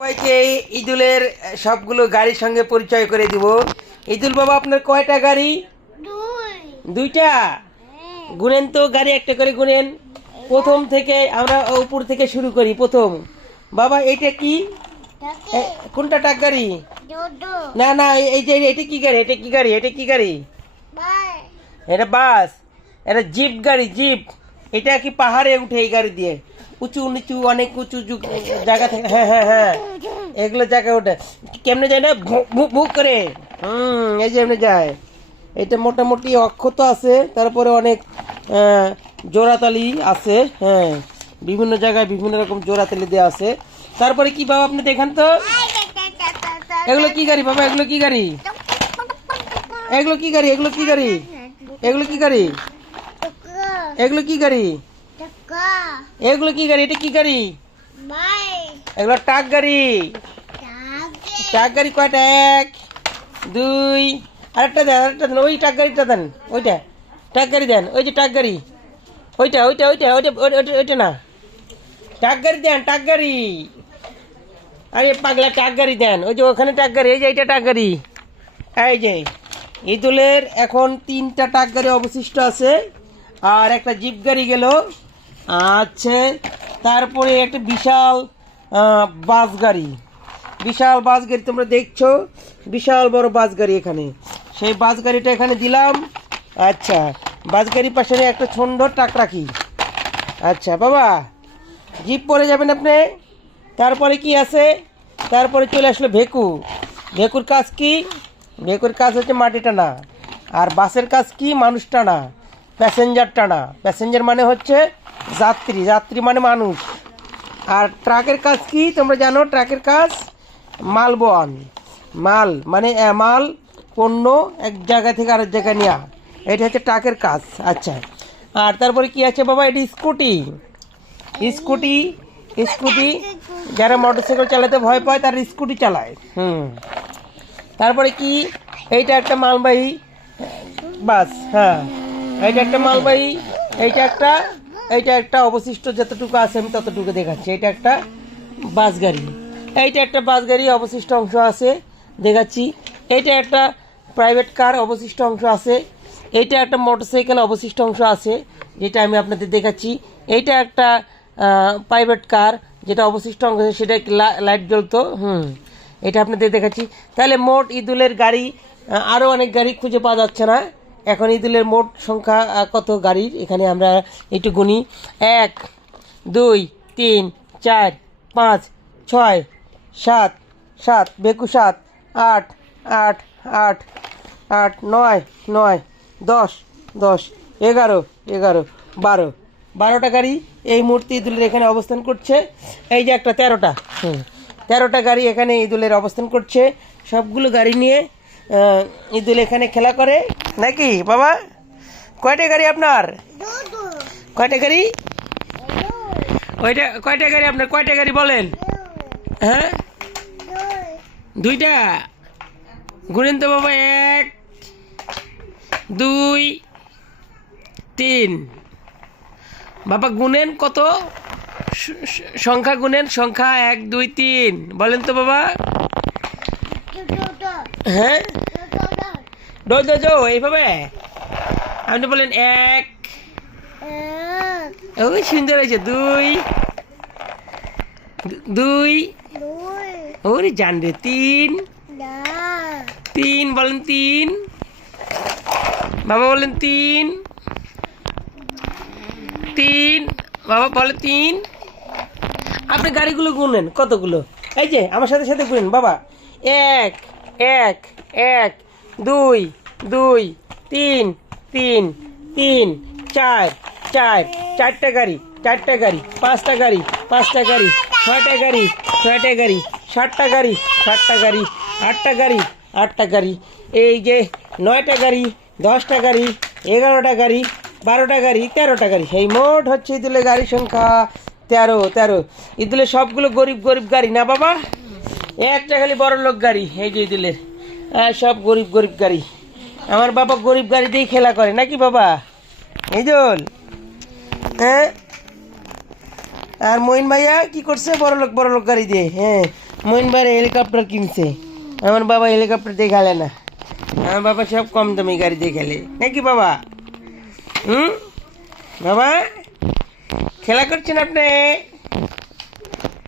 সবাইকে ঈদুলের সবগুলো গাড়ির সঙ্গে পরিচয় করে দিব। ঈদুল বাবা, আপনার কয়টা গাড়ি? দুইটা। গুনেন তো, গাড়ি একটা করে গুনেন। প্রথম থেকে আমরা উপর থেকে শুরু করি। প্রথম বাবা, এটা কি? কোনটা টাক গাড়ি? না না, এই যে এটা কি গাড়ি? এটা কি গাড়ি? এটা কি গাড়ি? এটা বাস। এটা জিপ গাড়ি, জিপ। এটা কি পাহাড়ে উঠে এই গাড়ি দিয়ে? উঁচু নিচু অনেক উঁচু জায়গা থেকে। হ্যাঁ হ্যাঁ হ্যাঁ, এগুলো জায়গায় ওঠে। কেমনে যায় না, ভুক ভুক করে। এই যে এমনি যায়। এটা মোটামুটি অক্ষত আছে, তারপরে অনেক জোড়াতালি আছে। হ্যাঁ, বিভিন্ন জায়গায় বিভিন্ন রকম জোড়াতালি দেওয়া আছে। তারপরে কি বাবা, আপনি দেখেন তো, এগুলো কি গাড়ি বাবা? এগুলো কি গাড়ি? এগুলো কি গাড়ি? এগুলো কি গাড়ি? এগুলো কি গাড়ি? এগুলো কি গাড়ি? এগুলো কি গাড়ি? এটা কি গাড়ি? এগুলো ট্রাক গাড়ি। ট্রাক গাড়ি কয়টা? এক, দুই, আরেকটা দেন, আরেকটা দেন। ওই ট্রাক গাড়িটা দেন, ওইটা ট্রাক গাড়ি দেন। ওই যে ট্রাক গাড়ি, ওইটা ওইটা ওইটা ওইটা ওইটা ওইটা না, ট্রাক গাড়ি দেন, ট্রাক গাড়ি। আরে পাগলা, ট্রাক গাড়ি দেন। ওই যে ওখানে ট্রাক গাড়ি, এই যে এইটা ট্রাক গাড়ি। এই যে ঈদুলের এখন 3টা ট্রাক গাড়ি অবশিষ্ট আছে, আর একটা জিপ গাড়ি গেল আছে। তারপরে একটা বিশাল বাস গাড়ি, বিশাল বাস গাড়ি তোমরা দেখছো, বিশাল বড় বাস গাড়ি এখানে। সেই বাস গাড়িটা এখানে দিলাম। আচ্ছা, বাস গাড়ির পাশে একটা সুন্দর ট্রাক রাখি। আচ্ছা বাবা, জিপ পরে যাবেন আপনি। তারপরে কি আছে? তারপরে চলে আসলো ভেকু। ভেকুর কাজ কি? ভেকুর কাজ হচ্ছে মাটি টানা। আর বাসের কাজ কি? মানুষ টানা, প্যাসেঞ্জার টানা। প্যাসেঞ্জার মানে হচ্ছে যাত্রী, যাত্রী মানে মানুষ। আর ট্রাকের কাজ কি তোমরা জানো? ট্রাকের কাজ মাল বহন। মাল মানে মাল, পণ্য এক জায়গা থেকে আরেক জায়গায় নেওয়া, এটা হচ্ছে ট্রাকের কাজ। আচ্ছা, আর তারপরে কি আছে বাবা? এটি স্কুটি। স্কুটি, স্কুটি যারা মোটরসাইকেল চালাতে ভয় পায় তারা স্কুটি চালায়। তারপরে কি? এইটা একটা মালবাহী বাস। হ্যাঁ, এইটা একটা মালবাহী। এইটা একটা অবশিষ্ট যতটুকু আছে আমি ততটুকু দেখাচ্ছি। এটা একটা বাস গাড়ি। এইটা একটা বাস গাড়ি অবশিষ্ট অংশ আছে, দেখাচ্ছি। এইটা একটা প্রাইভেট কার অবশিষ্ট অংশ আছে। এইটা একটা মোটরসাইকেল অবশিষ্ট অংশ আছে, যেটা আমি আপনাদের দেখাচ্ছি। এইটা একটা প্রাইভেট কার, যেটা অবশিষ্ট অংশ আছে, সেটা লাইট জ্বলতো। এটা আপনাদের দেখাচ্ছি। তাহলে মোট ঈদুলের গাড়ি, আরও অনেক গাড়ি খুঁজে পাওয়া যাচ্ছে না এখন। ঈদুলের মোট সংখ্যা কত গাড়ির এখানে আমরা একটু গুনি। 1, 2, 3, 4, 5, 6, 7, 7 বেকু 7, 8, 8, 8, 8, 9, 9, 10, 10, 11, 11, 12, 12টা গাড়ি এই মুহূর্তে ঈদুলের এখানে অবস্থান করছে। এই যে একটা 13টা, 13টা গাড়ি এখানে ঈদুলের অবস্থান করছে। সবগুলো গাড়ি নিয়ে ঈদুল এখানে খেলা করে নাকি বাবা? কয়টা গাড়ি আপনার? কয়টা গাড়ি? ওইটা কয়টা গাড়ি আপনার? কয়টা গাড়ি বলেন? হ্যাঁ, দুইটা। গুনেন তো বাবা। 1, 2, 3। বাবা গুনেন কত? সংখ্যা গুনেন, সংখ্যা 1, 2, 3 বলেন তো বাবা। হ্যাঁ, এইভাবে আপনি বলেন। 1, ওই সুন্দর হয়েছে। 2, 2, ওরে জান রে। 3, 3 বলেন। 3 বাবা বলেন। 3, 3 বাবা বলে। 3। আপনি গাড়িগুলো গুনেন কতগুলো? এই যে আমার সাথে সাথে গুনেন বাবা। 1, 1, 1, 2, 2, 3, 3, 3, 4, 4, 4টা গাড়ি, 4টা গাড়ি, 5টা গাড়ি, 5টা গাড়ি, 6টা গাড়ি, 6টা গাড়ি, 7টা গাড়ি, 7টা গাড়ি, 8টা গাড়ি, 8টা গাড়ি, এই যে 9টা গাড়ি, 10টা গাড়ি, 11টা গাড়ি, 12টা গাড়ি, 13টা গাড়ি। এই মোট হচ্ছে ঈদুলের গাড়ির সংখ্যা 13। ঈদুলের সবগুলো গরিব গরিব গাড়ি না বাবা? একটা খালি বড় লোক গাড়ি এই যে ঈদুলের, সব গরিব গরিব গাড়ি। আমার বাবা গরিব গাড়ি দিয়েই খেলা করে নাকি বাবা ঈদুল? হ্যাঁ, আর মঈন ভাইয়া কি করছে? বড় লোক গাড়ি দিয়ে। হ্যাঁ, মইনবার হেলিকপ্টার কিনছে। আমার বাবা হেলিকপ্টার দিয়ে খেলে না, আমার বাবা সব কম দামি গাড়ি দিয়ে খেলে, নাকি বাবা? বাবা খেলা করছেন আপনি?